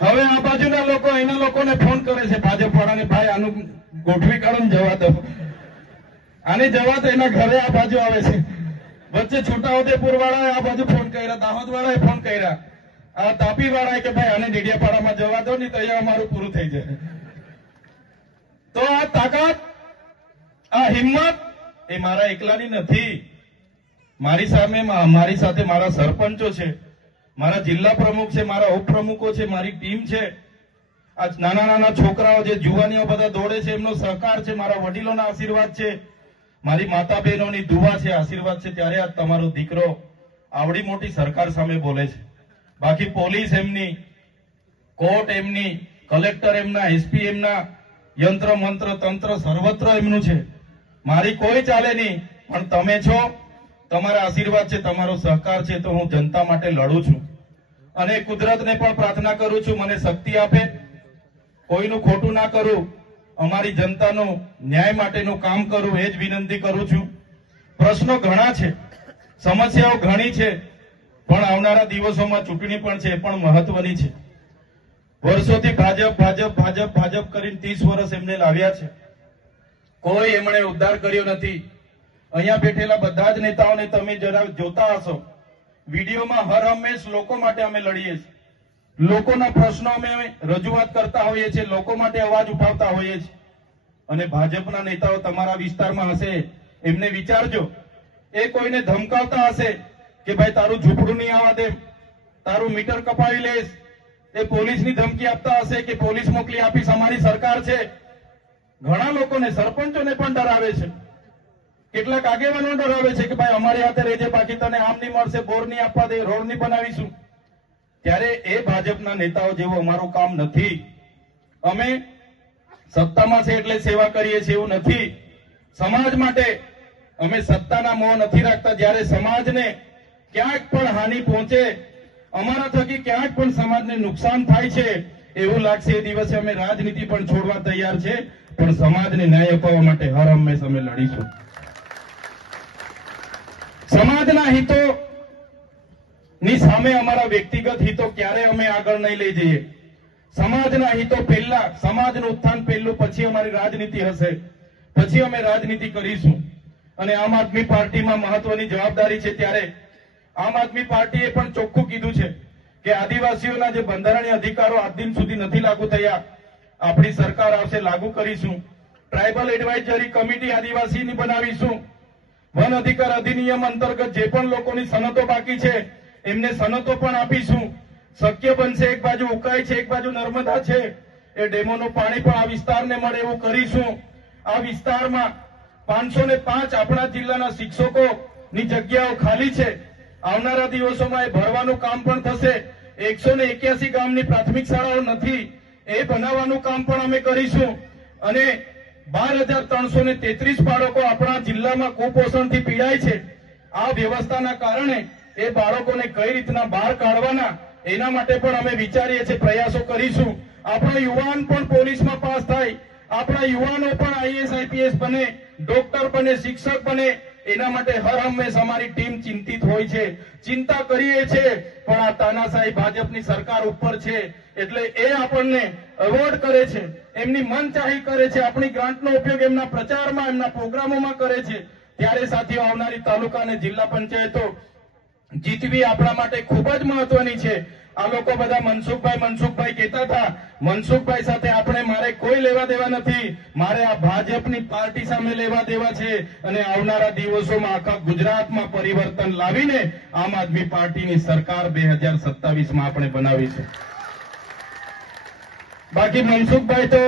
હવે આ બાજુના લોકો એના લોકોને ફોન કરે છે ભાજપ વાળાને, ભાઈ આનું ગોઠવી કાઢો ને જવા દો, આને જવા દો. એના ઘરે આ બાજુ આવે છે. વચ્ચે છોટાઉદેપુર વાળાએ આ બાજુ ફોન કર્યા, દાહોદ વાળાએ ફોન કર્યા, આ તાપી વાળાએ કે ભાઈ આને ડેડિયાપાડામાં જવા દો, નહીં તો અહીંયા અમારું પૂરું થઈ જાય. તો આ તાકાત, આ હિંમત એ મારા એકલાની નથી. મારી સામે, મારી સાથે મારા સરપંચો છે, મારા જિલ્લા પ્રમુખ છે, મારા ઉપપ્રમુખો છે, મારી ટીમ છે. આ નાના નાના છોકરાઓ જે જુવાનીઓ બધા દોડે છે, એમનો સહકાર છે, મારા વડીલોના આશીર્વાદ છે, મારી માતા બહેનોની દુઆ છે, આશીર્વાદ છે. ત્યારે આ તમારો દીકરો આવડી મોટી સરકાર સામે બોલે છે. બાકી પોલીસ એમની, કોર્ટ એમની, કલેક્ટર એમના, એસપી એમના, યંત્ર મંત્ર તંત્ર સર્વત્ર એમનું છે. મારી કોઈ ચાલે નહીં. પણ તમે છો, તમારા આશીર્વાદ છે, તમારો સહકાર છે, તો હું જનતા માટે લડું છું. અને કુદરતને પણ પ્રાર્થના કરું છું મને શક્તિ આપે, કોઈનું ખોટું ના કરું, અમારી જનતાનું ન્યાય માટેનું કામ કરું, એ જ વિનંતી કરું છું. પ્રશ્નો ઘણા છે, સમસ્યાઓ ઘણી છે, પણ આવનારા દિવસોમાં ચૂંટણી પણ છે, એ પણ મહત્વની છે. વર્ષોથી ભાજપ ભાજપ ભાજપ ભાજપ કરીને 30 વર્ષ એમને લાવ્યા છે. કોઈ એમણે ઉદ્ધાર કર્યો નથી. અહીંયા બેઠેલા બધા જ નેતાઓને તમે જરા જોતા હશો, વિડીયોમાં હર હંમેશ લોકો માટે અમે લડીએ છીએ, લોકોના પ્રશ્નો અમે રજૂઆત કરતા હોઈએ છીએ, લોકો માટે અવાજ ઉઠાવતા હોઈએ છીએ. અને ભાજપના નેતાઓ તમારા વિસ્તારમાં હશે, એમને વિચારજો, એ કોઈને ધમકાવતા હશે કે ભાઈ તારું ઝૂંપડું નહીં આવવા દે, તારું મીટર કપાવી લઈશ, એ પોલીસની ધમકી આપતા હશે કે પોલીસ મોકલી આપીશ, અમારી સરકાર છે. ઘણા લોકોને, સરપંચોને પણ ડરાવે છે, કેટલાક આગેવાનો ડરાવે છે કે ભાઈ અમારી હાથે રહેજે, બાકી તને આમ નહીં મળશે, બોર નહીં આપવા દે, રોડ નહીં બનાવીશું. ત્યારે એ ભાજપના નેતાઓ જેવું અમારું કામ નથી. અમે સત્તામાં છે એટલે સેવા કરીએ છીએ એવું નથી. સમાજ માટે અમે સત્તાના મોહ નથી રાખતા. જ્યારે સમાજને ક્યાંક પણ હાનિ પહોંચે, અમારા થકી ક્યાંક પણ સમાજને નુકસાન થાય છે એવું લાગશે, એ દિવસે અમે રાજનીતિ પણ છોડવા તૈયાર છે, પણ સમાજને ન્યાય અપાવવા માટે હર હંમેશ અમે લડીશું. સમાજના હિતો ની સામે અમારા વ્યક્તિગત હિતો ક્યારે અમે આગળ નહીં લઈ જઈએ. સમાજના હિતો પહેલા, સમાજનું ઉત્થાન પહેલું, પછી અમારી રાજનીતિ હશે, પછી અમે રાજનીતિ કરીશું. અને આમ આદમી પાર્ટીમાં મહત્વની જવાબદારી છે. ત્યારે આમ આદમી પાર્ટીએ પણ ચોખ્ખું કીધું છે કે આદિવાસીઓના જે બંધારણીય અધિકારો આજ દિન સુધી નથી લાગુ થયા, આપણી સરકાર આવશે લાગુ કરીશું. ટ્રાઇબલ એડવાઇઝરી કમિટી આદિવાસીની બનાવીશું. વન અધિકાર અધિનિયમ અંતર્ગત જે પણ લોકોની સનતો બાકી છે એમને સનતો પણ આપીશું. શક્ય બનશે, એક બાજુ ઉકાઈ છે, એક બાજુ નર્મદા છે, એ ડેમોનું પાણી પણ આ વિસ્તારને મળે એવું કરીશું. આ વિસ્તારમાં 505 આપણા જિલ્લાના શિક્ષકોની જગ્યાઓ ખાલી છે. આવનારા દિવસોમાં એ ભરવાનું કામ પણ થશે. 181 ગામની પ્રાથમિક શાળાઓ નથી, એ બનાવવાનું કામ પણ અમે કરીશું. અને 12,333 બાળકો આપણા જિલ્લામાં કુપોષણથી પીડાય છે. આ વ્યવસ્થાના કારણે એ બાળકોને કઈ રીતના બહાર કાઢવાના, એના માટે પણ અમે વિચારીએ છીએ, પ્રયાસો કરીશું. આપણા યુવાન પણ પોલીસમાં પાસ થાય, આપણા યુવાનો પણ આઈએએસ આઈપીએસ બને, ડોક્ટર બને, શિક્ષક બને, એના માટે હર હંમેશ અમારી ટીમ ચિંતિત હોય છે, ચિંતા કરીએ છીએ. પણ આ તાનાશાહી ભાજપની સરકાર ઉપર છે એટલે એ આપણને અવોઇડ કરે છે, એમની મનચાહી કરે છે, આપણી ગ્રાન્ટનો ઉપયોગ એમના પ્રચારમાં, એમના પ્રોગ્રામોમાં કરે છે. ત્યારે સાથીઓ, આવનારી તાલુકા અને જિલ્લા પંચાયતો જીતવી આપણા માટે ખૂબ જ મહત્વની છે. આ લોકો બધા મનસુખભાઈ કહેતા હતા, મનસુખભાઈ સાથે આપણે, મારે કોઈ લેવા દેવા નથી, મારે આ ભાજપની પાર્ટી સામે લેવા દેવા છે. અને આવનારા દિવસોમાં આખા ગુજરાતમાં પરિવર્તન લાવીને આમ આદમી પાર્ટીની સરકાર 2027માં આપણે બનાવીશું. બાકી મનસુખભાઈ તો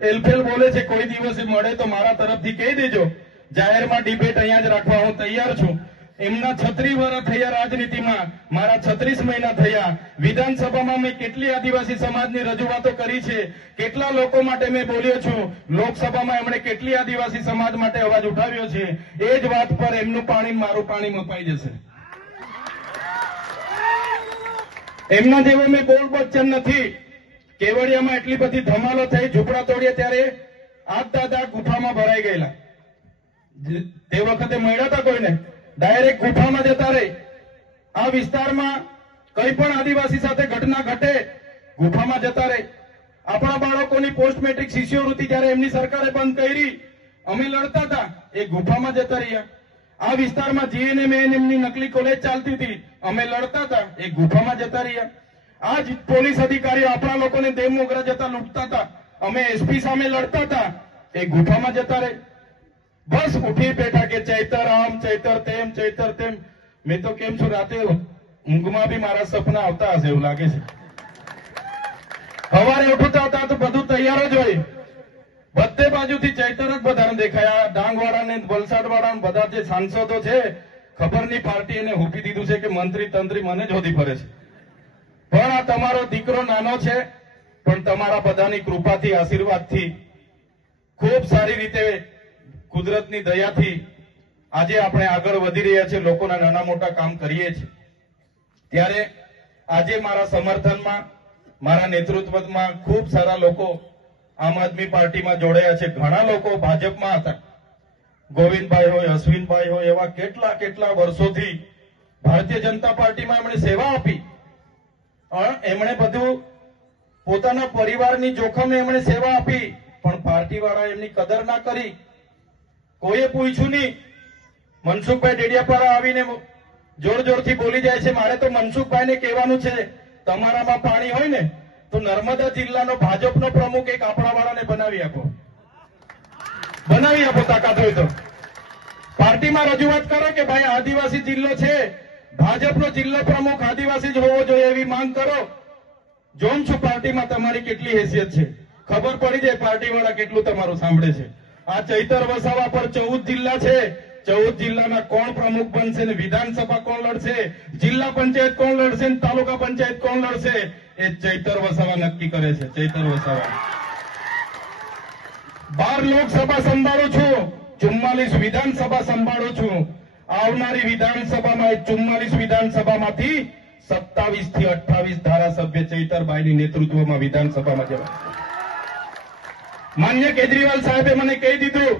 એલફેલ બોલે છે, કોઈ દિવસે મળે તો મારા તરફથી કહી દેજો, જાહેરમાં ડિબેટ અહીંયા જ રાખવા હું તૈયાર છું. એમના 36 વર્ષ થયા રાજનીતિમાં, મારા 36 મહિના થયા. વિધાનસભામાં મેં કેટલી આદિવાસી સમાજની રજૂઆતો કરી છે, કેટલા લોકો માટે મેં બોલ્યો છું. લોકસભામાં એમણે કેટલી આદિવાસી સમાજ માટે અવાજ ઉઠાવ્યો છે. એ જ વાત પર એમનું પાણી મારું પાણી મપાઈ જશે. એમના જેવો મેં બોલ બચ્ચન નથી. કેવડિયામાં એટલી બધી ધમાલો થઈ, ઝૂંપડા તોડ્યા ત્યારે આ દાદા ગુફામાં ભરાઈ ગયેલા. તે વખતે મળ્યા હતા કોઈને, ડાયરેક્ટ ગુફામાં જતા રહે. આ વિસ્તારમાં કઈ પણ આદિવાસી સાથે ઘટના ઘટે ગુફામાં જતા રહે. આપણા બાળકોની પોસ્ટ મેટ્રિક શિષ્યવૃત્તિ જયારે એમની સરકારે બંધ કરી, અમે લડતા હતા, એ ગુફામાં જતા રહ્યા. આ વિસ્તારમાં GNM ની નકલી કોલેજ ચાલતી હતી, અમે લડતા હતા, એ ગુફામાં જતા રહ્યા. આ જ પોલીસ અધિકારીઓ આપણા લોકોને દેવ મોગરા જતા લૂંટતા હતા, અમે SP સામે લડતા હતા, એ ગુફામાં જતા રહે. બસ ઉઠી બેઠા કે ચૈતર આમ, ચૈતર તેમ, ચૈતર તેમ. મેં તો કેમ છું, રાતે ઊંઘમાં બી મારા સપના આવતા હશે એવું લાગે છે. સવારે ઉઠતા હતા તો બધું તૈયાર જ હોય, બધે બાજુથી ચૈતર જ બધાને દેખાયા. ડાંગવાળા ને વલસાડવાળા ને બધા જે સાંસદો છે, ખબર નહીં પાર્ટી એને હૂપી દીધું છે કે મંત્રી તંત્રી મને જ હોધી ફરે છે. પણ આ તમારો દીકરો નાનો છે, પણ તમારા બધાની કૃપાથી, આશીર્વાદથી, ખૂબ સારી રીતે કુદરતની દયાથી આજે આપણે આગળ વધી રહ્યા છીએ, લોકોના નાના મોટા કામ કરીએ છીએ. ત્યારે આજે મારા સમર્થનમાં, મારા નેતૃત્વમાં ખૂબ સારા લોકો આમ આદમી પાર્ટીમાં જોડાયા છે. ઘણા લોકો ભાજપમાં હતા, ગોવિંદભાઈ હોય, અશ્વિનભાઈ હોય, એવા કેટલા કેટલા વર્ષોથી ભારતીય જનતા પાર્ટીમાં એમણે સેવા આપી. એમણે બધું પોતાના પરિવારની જોખમે એમણે સેવા આપી, પણ પાર્ટીવાળા એમની કદર ના કરી. કોઈએ પૂછ્યું નહીં. મનસુખભાઈ ડેડિયાપાડા આવીને જોર જોરથી બોલી જાય છે. મારે તો મનસુખભાઈને કહેવાનું છે, તમારામાં પાણી હોય ને તો નર્મદા જિલ્લાનો ભાજપનો પ્રમુખ એક આપણા વાળાને બનાવી આપો, બનાવી આપો, તાકાત હોય તો. પાર્ટીમાં રજૂઆત કરો કે ભાઈ આદિવાસી જિલ્લો છે, ભાજપનો જિલ્લો પ્રમુખ આદિવાસી જ હોવો જોઈએ એવી માંગ કરો. જોઉં છું પાર્ટીમાં તમારી કેટલી હેસિયત છે, ખબર પડી જાય પાર્ટી વાળા કેટલું તમારું સાંભળે છે. આ ચૈતર વસાવા પર 14 જિલ્લા છે, 14 જિલ્લાના કોણ પ્રમુખ બનશે ને વિધાનસભા કોણ લડશે, જિલ્લા પંચાયત કોણ લડશે ને તાલુકા પંચાયત કોણ લડશે, એ ચૈતર વસાવા નક્કી કરે છે. ચૈતર વસાવા 12 લોકસભા સંભાળું છું, 44 વિધાનસભા સંભાળું છું. આવનારી વિધાનસભામાં 44 વિધાનસભામાંથી 27 થી 28 ધારાસભ્ય ચૈતરભાઈની નેતૃત્વમાં વિધાનસભામાં જવા. માન્ય કેજરીવાલ સાહેબે મને કહી દીધું,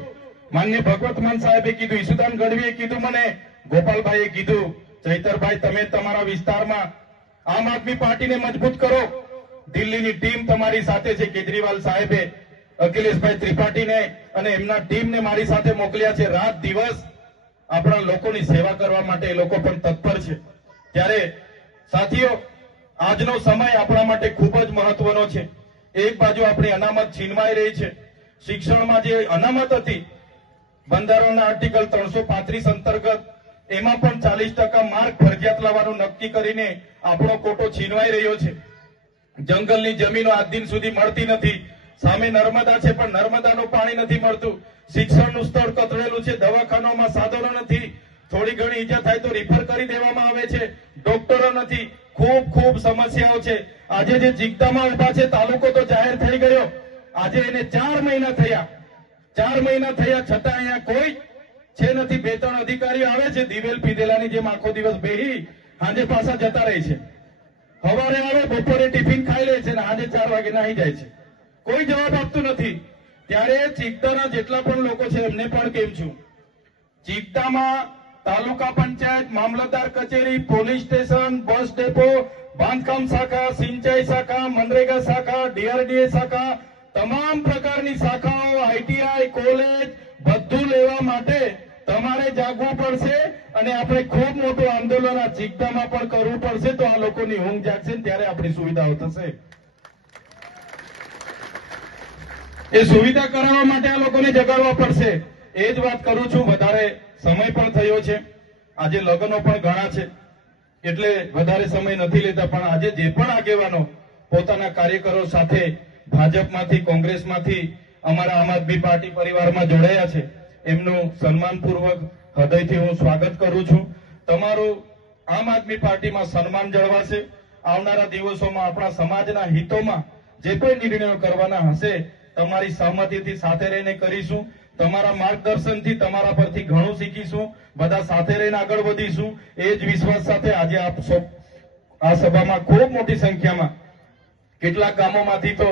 માન્ય ભગવત માન સાહેબે કીધું, ઈસુદાન ગઢવીએ કીધું, મને ગોપાલભાઈએ કીધું, ચૈતરભાઈ તમે તમારા વિસ્તારમાં આમ આદમી પાર્ટીને મજબૂત કરો. દિલ્હીની ટીમ તમારી સાથે છે. કેજરીવાલ સાહેબે અખિલેશભાઈ ત્રિપાઠીને અને એમના ટીમને મારી સાથે મોકલ્યા છે. રાત દિવસ આપણા લોકોની સેવા કરવા માટે એ લોકો પણ તત્પર છે. ત્યારે સાથીઓ, આજનો સમય આપણા માટે ખૂબ જ મહત્વનો છે. એક બાજુ આપણી અનામત છીનવાઈ રહી છે. શિક્ષણમાં જે અનામત હતી બંધારણના આર્ટિકલ 335 અંતર્ગત, એમાં પણ 40% માર્ક ફરજિયાત લાવવાનું નક્કી કરીને આપણો કોટો છીનવાઈ રહ્યો છે. જંગલની જમીનો આજ દિન સુધી મળતી નથી. સામે નર્મદા છે, પણ નર્મદાનું પાણી નથી મળતું. શિક્ષણનું સ્તર કથળેલું છે, દવાખાનામાં સાધનો નથી, થોડી ઘણી ઈજા થાય તો રિફર કરી દેવામાં આવે છે, ડોક્ટરો નથી, ખૂબ સમસ્યાઓ છે. આજે જે જીગદામાં ઉભા છે, તાલુકો તો જાહેર થઈ ગયો, આજે એને 4 મહિના થયા, 4 મહિના થયા છતાં અહીંયા કોઈ છે નથી. 2-3 અધિકારીઓ આવે છે, દિવેલ પીધેલાની જેમ આખો દિવસ બેહી સાંજે પાછા જતા રહે છે. સવારે આવે, બપોરે ટિફિન ખાઈ લે છે ને સાંજે 4 વાગે નાહી જાય છે. કોઈ જવાબ આપતું નથી. ત્યારે ચીગદાના જેટલા પણ લોકો છે એમને પણ કેમ છું, ચીગદામાં તાલુકા પંચાયત, મામલતદાર કચેરી, પોલીસ સ્ટેશન, બસ ડેપો, બાંધકામ શાખા, સિંચાઈ શાખા, મનરેગા શાખા, DRDA શાખા, તમામ પ્રકારની શાખાઓ, ITI, કોલેજ, બધું લેવા માટે તમારે જાગવું પડશે. અને આપણે ખૂબ મોટું આંદોલન આ ચીગદામાં પણ કરવું પડશે. તો આ લોકોની ઊંઘ જાગશે ને ત્યારે આપણી સુવિધાઓ થશે. એ સુવિધા કરાવવા માટે આ લોકોને જગાડવા પડશે. એ જ વાત કરું છું. વધારે સમય પણ થયો છે, આજે લગ્નો પણ ઘણા છે, એટલે વધારે સમય નથી લેતા. પણ આજે જે પણ આગેવાનો પોતાના કાર્યકરો સાથે ભાજપમાંથી, કોંગ્રેસમાંથી અમારા આમ આદમી પાર્ટી પરિવારમાં જોડાયા છે, એમનું સન્માનપૂર્વક હૃદયથી હું સ્વાગત કરું છું. તમારું આમ આદમી પાર્ટીમાં સન્માન જળવાશે. આવનારા દિવસોમાં આપણા સમાજના હિતોમાં જે પણ નિર્ણયો કરવાના હશે, તમારી સહમતિથી સાથે રહીને કરીશું. તમારા માર્ગદર્શનથી, તમારા પરથી ઘણું શીખીશું. બધા સાથે રહીને આગળ વધીશું. એ જ વિશ્વાસ સાથે આજે આપ આ સભામાં ખૂબ મોટી સંખ્યામાં, કેટલાક ગામોમાંથી તો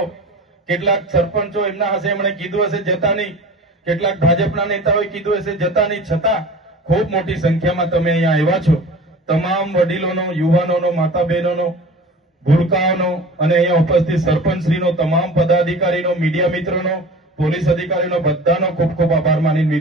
કેટલાક સરપંચો એમના હશે, એમણે કીધું હશે જતા નહીં, કેટલાક ભાજપના નેતાઓએ કીધું હશે જતા નહીં, છતાં ખૂબ મોટી સંખ્યામાં તમે અહીંયા આવ્યા છો. તમામ વડીલોનો, યુવાનોનો, માતા બહેનોનો ભૂલકાઓનો અને અહીંયા ઉપસ્થિત સરપંચશ્રીનો, તમામ પદાધિકારીનો, મીડિયા મિત્રોનો, પોલીસ અધિકારીનો બધાનો ખૂબ ખૂબ આભાર માની